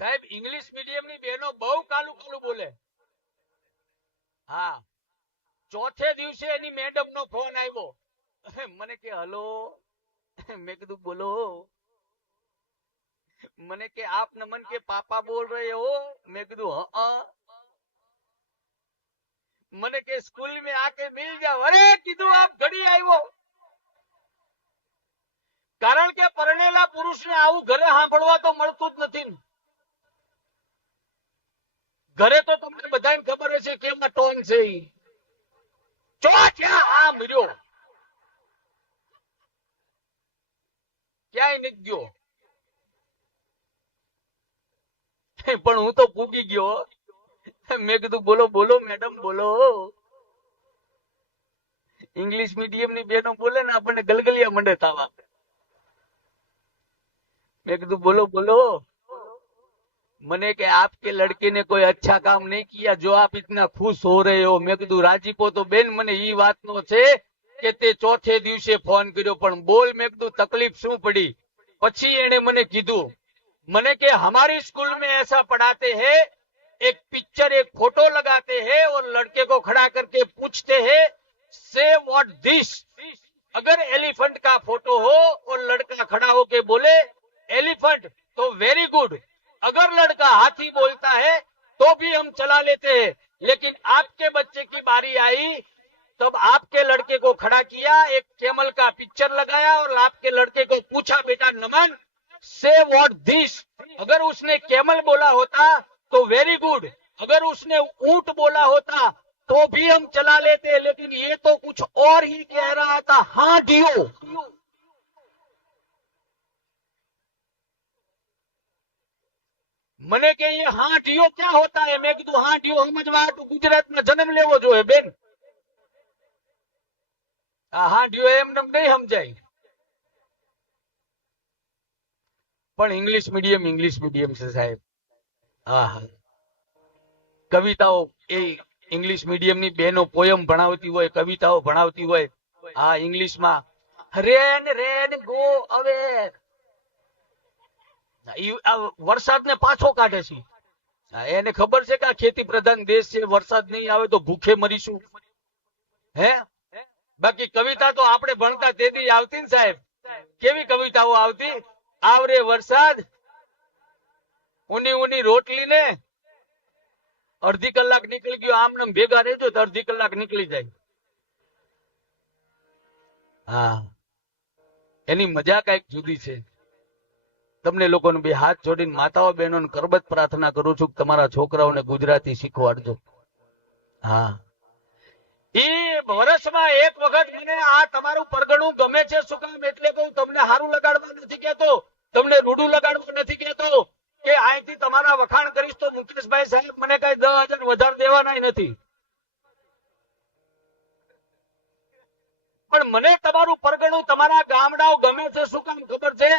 સાહેબ English medium ની બહેનો બહુ કાલું કાલું બોલે. હા, ચોથે દિવસે એની મેડમ નો ફોન આવ્યો. મને કે હલો. મેં કીધું બોલો. મને કે આપ નમન के पापा बोल रहे हो? मैं कीधु हाँ. મને કે સ્કૂલ में आके मिल जाओ. अरे कीधु आप घड़ी આવ્યો. કારણ કે પરણેલા પુરુષને આવું ઘરે સાંભળવા તો મળતું જ નથી. ઘરે તો તમને બધાને ખબર હશે કેવા ટોન છે. આ મર્યો ક્યાંય નથી ગયો. પણ હું તો પૂગી ગયો. મેં કીધું બોલો બોલો મેડમ બોલો. इंग्लिश मीडियम ની બેનો બોલે ને આપણને ગલગલિયા મંડે થવા. मैं कीधु बोलो बोलो. मने के आपके लड़के ने कोई अच्छा काम नहीं किया जो आप इतना खुश हो रहे हो. मैं कीधु राजीपो तो बेन मने ई बात नो छे के ते चौथे दिवसे फोन कर्यो पण बोल. मैं कीधु तकलीफ शू पड़ी. पछी एणे मने कीधु मने के हमारी स्कूल में ऐसा पढ़ाते हैं, एक पिक्चर एक फोटो लगाते हैं और लड़के को खड़ा करके पूछते हैं से व्हाट दिस. अगर एलिफेंट का फोटो हो और लड़का खड़ा होके बोले एलिफेंट तो वेरी गुड. अगर लड़का हाथी बोलता है तो भी हम चला लेते हैं. लेकिन आपके बच्चे की बारी आई तब आपके लड़के को खड़ा किया, एक कैमल का पिक्चर लगाया और आपके लड़के को पूछा बेटा नमन से व्हाट दिस. अगर उसने कैमल बोला होता तो वेरी गुड. अगर उसने ऊंट बोला होता तो भी हम चला लेते. लेकिन ये तो कुछ और ही कह रहा था. हाँ डियो. મને કે ये हाँ डियो क्या होता है. मैं कीधु हाँ डियो समझवा गुजरात में जन्म लेवो જોઈએ બેન. हाँ डियो એમ નમ નહીં સમજાય. પણ इंग्लिश मीडियम છે સાહેબ. હા હા, કવિતાઓ એ इंग्लिश मीडियम ની બેનો પોયમ ભણાવતી હોય, કવિતાઓ ભણાવતી હોય. હા, इंग्लिश માં રેન રેન ગો અવે વરસાદ ને પાછો કાઢે છે. એને ખબર છે કે આ ખેતી પ્રધાન દેશ છે, વરસાદ નહીં આવે તો ભૂખે મરીશું. હે બાકી કવિતા તો આપણે ભણતા તેથી આવતી ને સાહેબ. કેવી કવિતાઓ આવતી. આવરે વરસાદ ઊની ઊની રોટલી ને અડધી કલાક નીકળી ગયો. આમ નામ ભેગા રહેજો તો અડધી કલાક નીકળી જાય. હા, એની મજા કઈક જુદી છે. તમને લોકોને બે હાથ જોડીને માતાઓ બહેનોને કરબત પ્રાર્થના કરું છું કે તમારા છોકરાઓને ગુજરાતી શીખવાડજો. હા, એ વર્ષમાં એક વખત મને આ તમારું પરગણું ગમે છે. શું કામ એટલે કહું તમને હારું લગાડવા નથી કહેતો, તમને રૂડું લગાડવા નથી કહેતો કે અહીંથી તમારા વખાણ કરીશ તો મુકેશભાઈ સાહેબ મને કઈ 10,000 વધારે દેવાના નથી. પણ મને તમારું પરગણું તમારા ગામડાઓ ગમે છે. શું કામ ખબર છે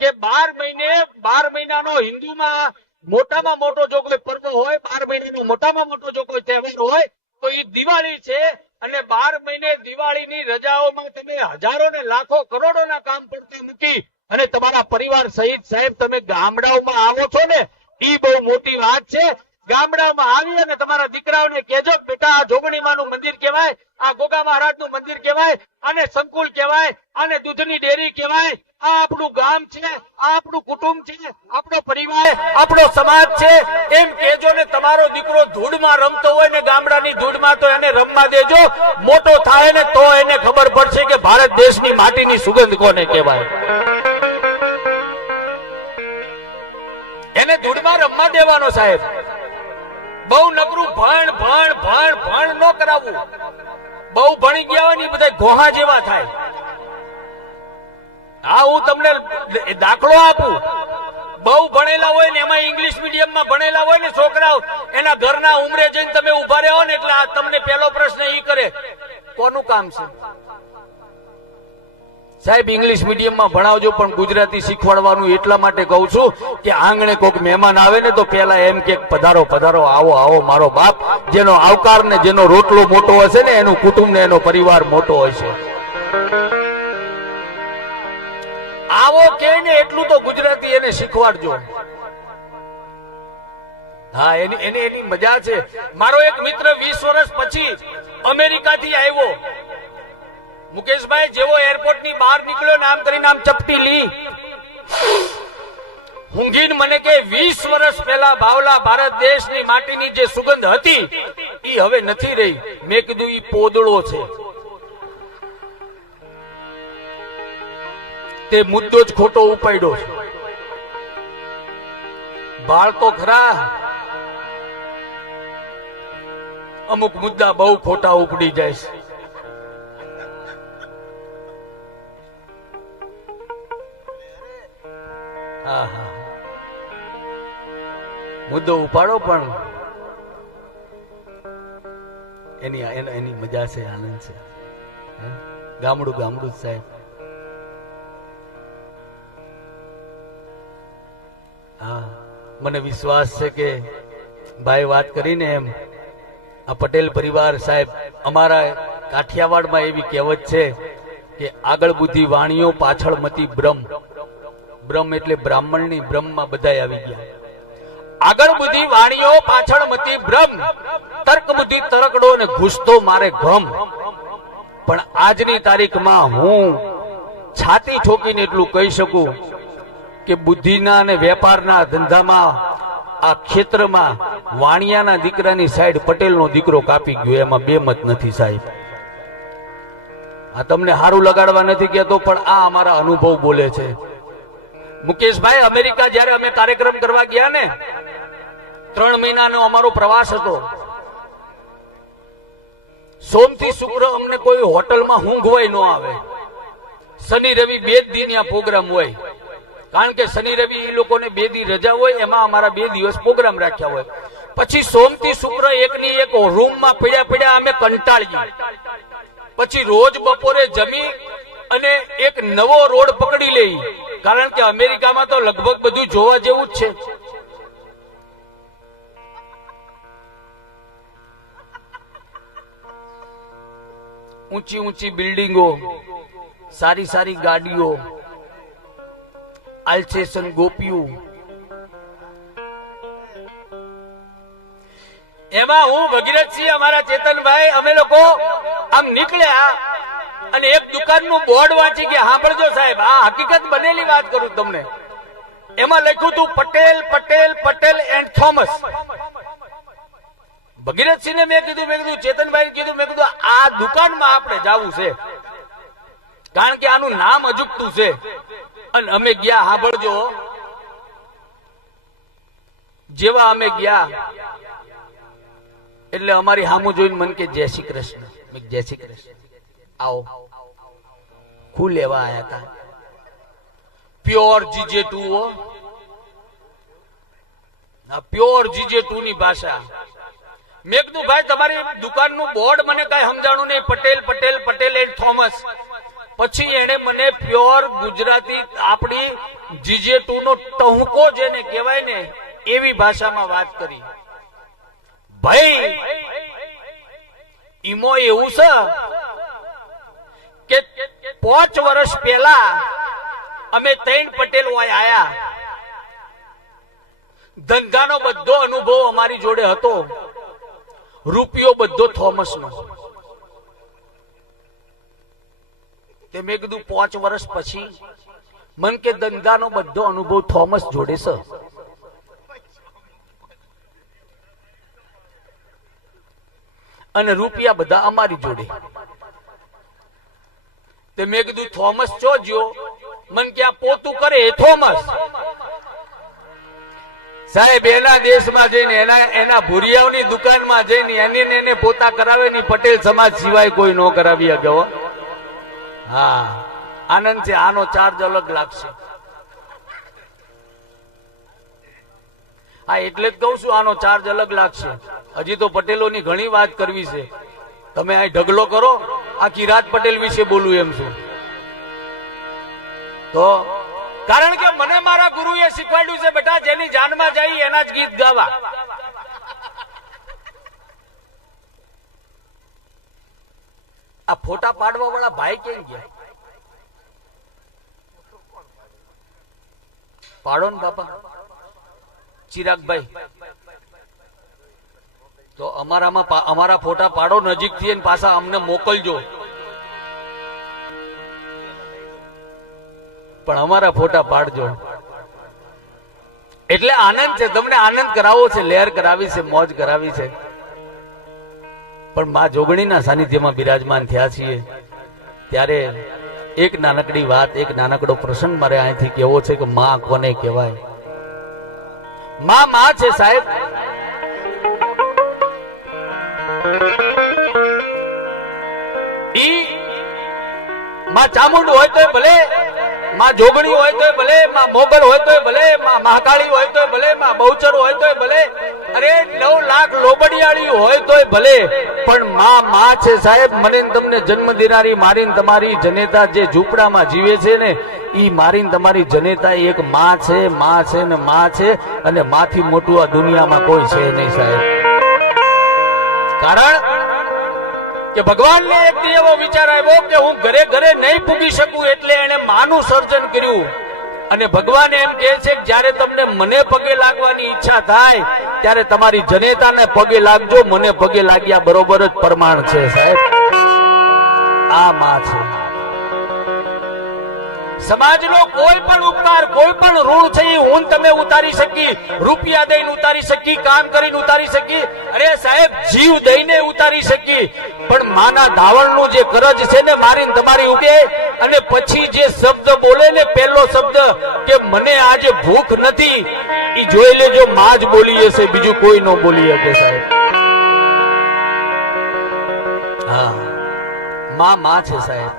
કે 12 મહિનાનો હિન્દુમાં મોટામાં મોટો જો કોઈ પર્વ હોય, 12 મહિનાનો મોટામાં મોટો જો કોઈ તહેવાર હોય તો એ દિવાળી છે. અને 12 મહિને દિવાળીની રજાઓમાં તમે હજારો ને લાખો કરોડોના કામ પડતા મૂકી અને તમારા પરિવાર સહિત સાહેબ તમે ગામડાઓમાં આવો છો ને, એ બહુ મોટી વાત છે. ગામડામાં આવી અને તમારા દીકરાઓને કહેજો બેટા આ જોગણીમાનું મંદિર કહેવાય, આ ગોગા મહારાજનું મંદિર કહેવાય, આને સંકુલ કહેવાય, આને દૂધની ડેરી કહેવાય. આ આપણું ગામ છે, આ આપણું કુટુંબ છે, આપણો પરિવાર, આપણો સમાજ છે. એમ કહેજો ને તમારો દીકરો ધૂળમાં રમતો હોય ને ગામડાની ધૂળમાં તો એને રમવા દેજો. મોટો થાય ને તો એને ખબર પડશે કે ભારત દેશની માટીની સુગંધ કોને કહેવાય. એને ધૂળમાં રમવા દેવાનો સાહેબ. બહુ નકરું ભણ ભણ ભણ ભણ ન કરાવવું. બહુ ભણી ગયા હોય ને બધા ગોહા જેવા થાય. હા, હું તમને દાખલો આપું. બહુ ભણેલા હોય ને એમાં ઇંગ્લિશ મીડિયમમાં ભણેલા હોય ને છોકરાઓ, એના ઘરના ઉંમરે જઈને તમે ઉભા રહ્યો ને એટલે આ તમને પહેલો પ્રશ્ન ઈ કરે કોનું કામ છે. સાહેબ ઇંગ્લિશ મીડિયમમાં ભણાવજો પણ ગુજરાતી શીખવાડવાનું એટલા માટે કહું છું કે આંગણે કોઈક મહેમાન આવે ને તો પેલા એમ કે પધારો પધારો, આવો આવો મારો બાપ. જેનો આવકાર ને જેનો રોટલો મોટો હશે ને એનું કુટુંબ ને એનો પરિવાર મોટો હશે. આવો કે ને એટલું તો ગુજરાતી એને શીખવાડજો. હા, એની એની એની મજા છે. મારો એક મિત્ર 20 વર્ષ પછી અમેરિકાથી આવ્યો. મુકેશભાઈ જેવો એરપોર્ટ ની બહાર નીકળ્યો ને આમ કરીને આમ ચપટી લી હુંગીન મને કે 20 વર્ષ પહેલા ભાવલા ભારત દેશની માટીની જે સુગંધ હતી ઈ હવે નથી રહી. મેં કીધું ઈ પોદળો છે. તે મુદ્દો જ ખોટો ઉપાડ્યો છે. બાળ તો ખરા, અમુક મુદ્દા બહુ ખોટા ઉપડી જાય છે. હા હા, મુદ્દો ઉપાડો પણ એની મજા છે, આનંદ છે. ગામડું ગામડું સાહેબ. હા, મને વિશ્વાસ છે કે ભાઈ વાત કરીને એમ આ પટેલ પરિવાર સાહેબ, અમારા કાઠિયાવાડમાં એવી કહેવત છે કે આગળ બુદ્ધિ વાણીઓ પાછળ મતી બ્રહ્મ. બ્રહ્મ એટલે બ્રાહ્મણની, બ્રહ્મમાં બધાય આવી ગયા. આગળ બુદ્ધિ વાણીઓ પાછળ મતી બ્રહ્મ, તર્ક બુદ્ધિ તરકડો ને ઘૂસતો મારે ગમ. પણ આજની તારીખમાં હું છાતી ઠોકીને એટલું કહી શકું કે બુદ્ધિના અને વેપારના ધંધામાં આ ક્ષેત્રમાં વાણિયાના દીકરાની સાઈડ પટેલનો દીકરો કાપી ગયો. એમાં બે મત નથી સાહેબ. આ તમને સારું લગાડવા નથી કહેતો, પણ આ અમારા અનુભવ બોલે છે. મુકેશભાઈ, અમેરિકા જયારે અમે કાર્યક્રમ કરવા ગયા ને, 3 મહિનાનો અમારો પ્રવાસ હતો. સોમથી શુક્ર અમને કોઈ હોટલમાં ઊંઘવાય ન આવે. શનિ રવિ 2 દિન આ પ્રોગ્રામ હોય, કારણ કે શનિ રવિ એ લોકોને 2 દી રજા હોય, એમાં અમારા 2 દિવસ પ્રોગ્રામ રાખ્યા હોય. પછી સોમથી શુક્ર એકની એક રૂમમાં પડ્યા અમે કંટાળી. પછી રોજ બપોરે જમી અને એક નવો રોડ પકડી લઈ, કારણ કે અમેરિકામાં તો લગભગ બધું જોવા જેવું જ છે. ઊંચી ઊંચી બિલ્ડિંગો, સારી સારી ગાડીઓ, આલ્સેશન ગોપીઓ. એમાં હું ભગીરથસિંહ, અમારા ચેતનભાઈ, અમે લોકો આમ નીકળ્યા અને એક દુકાનનું બોર્ડ વાંચી ગયા. સાંભળજો સાહેબ, આ હકીકત બનેલી વાત કરું તમને. એમાં લખ્યું હતું પટેલ પટેલ પટેલ એન્ડ થોમસ. ભગીરથસિંહને મેં કીધું ચેતનભાઈ કીધું, મેં કીધું આ દુકાનમાં આપણે જવું છે, કારણ કે આનું નામ અજુકતું છે. અને અમે ગયા. સાંભળજો, જેવા અમે ગયા એટલે અમારી સામું જોઈને મન કે જય શ્રી કૃષ્ણ. જય શ્રી કૃષ્ણ. આવો. ખુ લેવા આયા હતા. પ્યોર જીજે2. પ્યોર જીજે2 ની ભાષા. મેં કીધું ભાઈ, તમારી દુકાનનું બોર્ડ મને કઈ સમજાણું નહીં. Patel Patel Patel and Thomas. પછી એને મને પ્યોર ગુજરાતી આપણી જીજે2 નો ટહુકો જેને કહેવાય ને એવી ભાષામાં વાત કરી. ભાઈ, ઈમો એવું છે કે 5 વર્ષ પહેલા અમે 3 પટેલ આયા. ધંધાનો બધો અનુભવ અમારી જોડે હતો, રૂપિયો બધો થોમસ નો. તે મેં કીધું 5 વર્ષ પછી મન કે ધંધાનો બધો અનુભવ થોમસ જોડે છે. અને રૂપિયા બધા અમારી જોડે. તે મેં કીધું થોમસ ચોજો. મન કે આ પોતું કરે એ થોમસ. સાહેબ, એના દેશમાં જઈને એના ભુરિયાઓની દુકાનમાં જઈને એને પોતા કરાવે ની પટેલ સમાજ સિવાય કોઈ નો કરાવી શકે. હા, આનંદ છે. આનો ચાર્જ અલગ લાગશે. હા, એટલે જ કહું છું, આનો ચાર્જ અલગ લાગશે. હજી તો પટેલોની ઘણી વાત કરવી છે. તમે આ ઢગલો કરો, આખી રાત પટેલ વિશે બોલું એમ છું. તો કારણ કે મને મારા ગુરુએ શીખવાડ્યું છે, બેટા જેની જાનમાં જાય એના જ ગીત ગાવા. આ ફોટા પાડવા વાળા ભાઈ કેમ ગયા? પાડો ને બાપા. ચિરાગભાઈ, તો અમારા ફોટા પાડો નજીકથી અને પાછા અમને મોકલજો, પણ અમારા ફોટા પાડજો. એટલે આનંદ છે, તમને આનંદ કરાવવો છે, લહેર કરાવી છે, મોજ કરાવી છે. પણ માં જોગણીના સાનિધ્યમાં બિરાજમાન થયા છીએ ત્યારે એક નાનકડી વાત, એક નાનકડો પ્રસંગ મારે અહીંથી કેવો છે કે માં કોને કહેવાય. માં છે સાહેબ. ઈ માં ચામુંડ હોય તો ભલે, માં જોગણી હોય તો ભલે, માં મોગલ હોય તો ભલે, માં મહાકાળી હોય તો ભલે, માં બહુચર હોય તો ભલે, અરે 9 લાખ લોબડિયાળી હોય તો ભલે, પણ માં છે સાહેબ. મને તમને જન્મ દેનારી મારી તમારી જનેતા જે ઝૂંપડામાં જીવે છે ને, ઈ મારી તમારી જનેતા એક માં છે ને માં છે. અને માથી મોટું આ દુનિયામાં કોઈ છે નહીં સાહેબ. કારણ કે ભગવાનને એક દી એવો વિચાર આવ્યો કે હું ઘરે ઘરે નહીં પૂગી શકું, એટલે એને માનું સર્જન કર્યું. અને ભગવાન એમ કહે છે કે જ્યારે તમને મને પગે લાગવાની ઈચ્છા થાય ત્યારે તમારી જનેતાને પગે લાગજો. મને પગે લાગ્યા બરોબર જ પ્રમાણ છે સાહેબ. આ માં છે. સમાજનો કોઈ પણ ઉપકાર, કોઈ પણ ઋણ છે એ હું તમે ઉતારી શકી, રૂપિયા દઈને ઉતારી શકી, કામ કરીને ઉતારી શકી, અરે સાહેબ જીવ દઈને ઉતારી શકી. પણ માના ધાવણનું જે કરજ છે ને મારી તમારી ઉગે, અને પછી જે શબ્દ બોલે ને, પહેલો શબ્દ કે મને આજે ભૂખ નથી, એ જોઈ લેજો માં જ બોલી હશે, બીજું કોઈ ન બોલી શકે સાહેબ. હા, માં છે સાહેબ.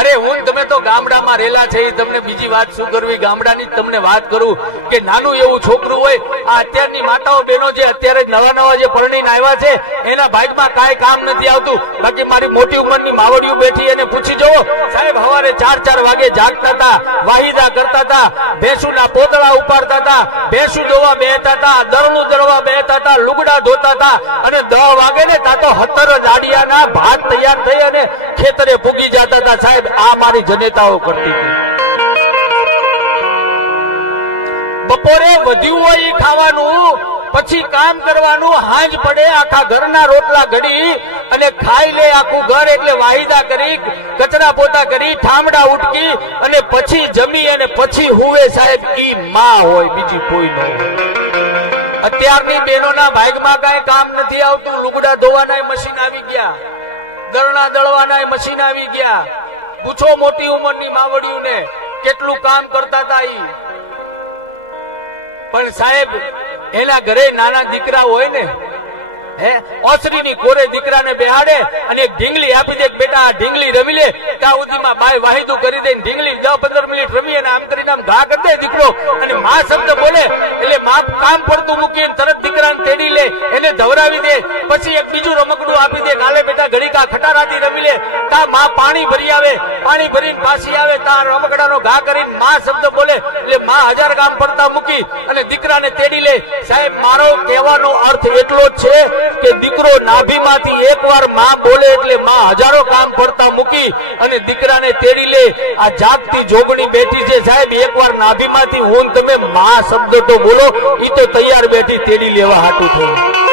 અરે હું તમે તો ગામડામાં રહેલા છે, તમને બીજી વાત શું કરવી, ગામડાની તમને વાત કરું કે નાનું એવું છોકરું હોય, આ અત્યારની માતાઓ બહેનો જે અત્યારે નવા જે પરણીને આવ્યા છે એના ભાગમાં કાંઈ કામ નથી આવતું. બાકી મારી મોટી ઉંમરની માવડીઓ બેઠી એને પૂછી જવો સાહેબ, સવારે 4 વાગે જાગતા હતા, વાહિદા કરતા હતા, ભેંસુના પોતળા ઉપાડતા હતા, ભેંસુ દોવા બેહતા હતા, દરણું દળવા બેહતા હતા, લુગડા ધોતા હતા, અને 10 વાગે ને તા તો 17 દાડિયાના ભાત તૈયાર થઈ અને ખેતરે પૂગી જતા હતા સાહેબ. આ મારી જનેતાઓ કરતી હતી. બપોરે વધ્યું હોય એ ખાવાનું, પછી કામ કરવાનું, હાંજ પડે આખા ઘરના રોટલા ઘડી અને ખાઈ લે આખું ઘર. એટલે વાહિદા કરી, કચરા પોતા કરી, ઠામડા ઉટકી અને પછી જમી અને પછી હુવે સાહેબ. ઈ માં હોય, બીજી કોઈ ન હોય. અત્યારની બહેનોના ભાગમાં કાંઈ કામ નથી આવતું. લુગડા ધોવાના મશીન આવી ગયા, દરણા દળવાના મશીન આવી ગયા. પૂછો મોટી ઉંમરની માવડીઓને કેટલું કામ કરતા હતા ઈ. પણ સાહેબ એના ઘરે નાના દીકરા હોય ને, ઓસરીની કોરે દીકરાને બેહાડે અને એક ઢીંગલી આપી દે, બેટા આ ઢીંગલી રમી લે. ત્યાં સુધીમાં બાય વાહિદું કરી દે, ઢીંગલી 10-15 મિનિટ રમી અને આમ કરીને આમ ઘા કરી દે દીકરો, અને માં શબ્દ બોલે એટલે માં કામ પડતું મૂકીને તરત દીકરાને તેડી લે, એને ધવરાવી દે. પછી એક બીજું રમકડું આપી દે, કાલે બેટા ઘડીકા ખટારાથી રમી લે. તા માં પાણી ભરી આવે, પાણી ભરીને પાછી આવે, તા રમકડાનો ઘા કરીને માં શબ્દ બોલે એટલે માં 1000 કામ પડતા મૂકી અને દીકરાને તેડી લે. સાહેબ મારો કહેવાનો અર્થ એટલો જ છે કે દીકરો નાભીમાંથી એકવાર માં બોલે એટલે માં 1000 કામ પડતા મૂકી અને દીકરાને તેડી લે. આ જાગતી જોગણી બેઠી છે સાહેબ, એકવાર નાભીમાંથી હું તમે માં શબ્દ તો બોલો, ઈ તો તૈયાર બેઠી તેડી લેવા હાટું થયું.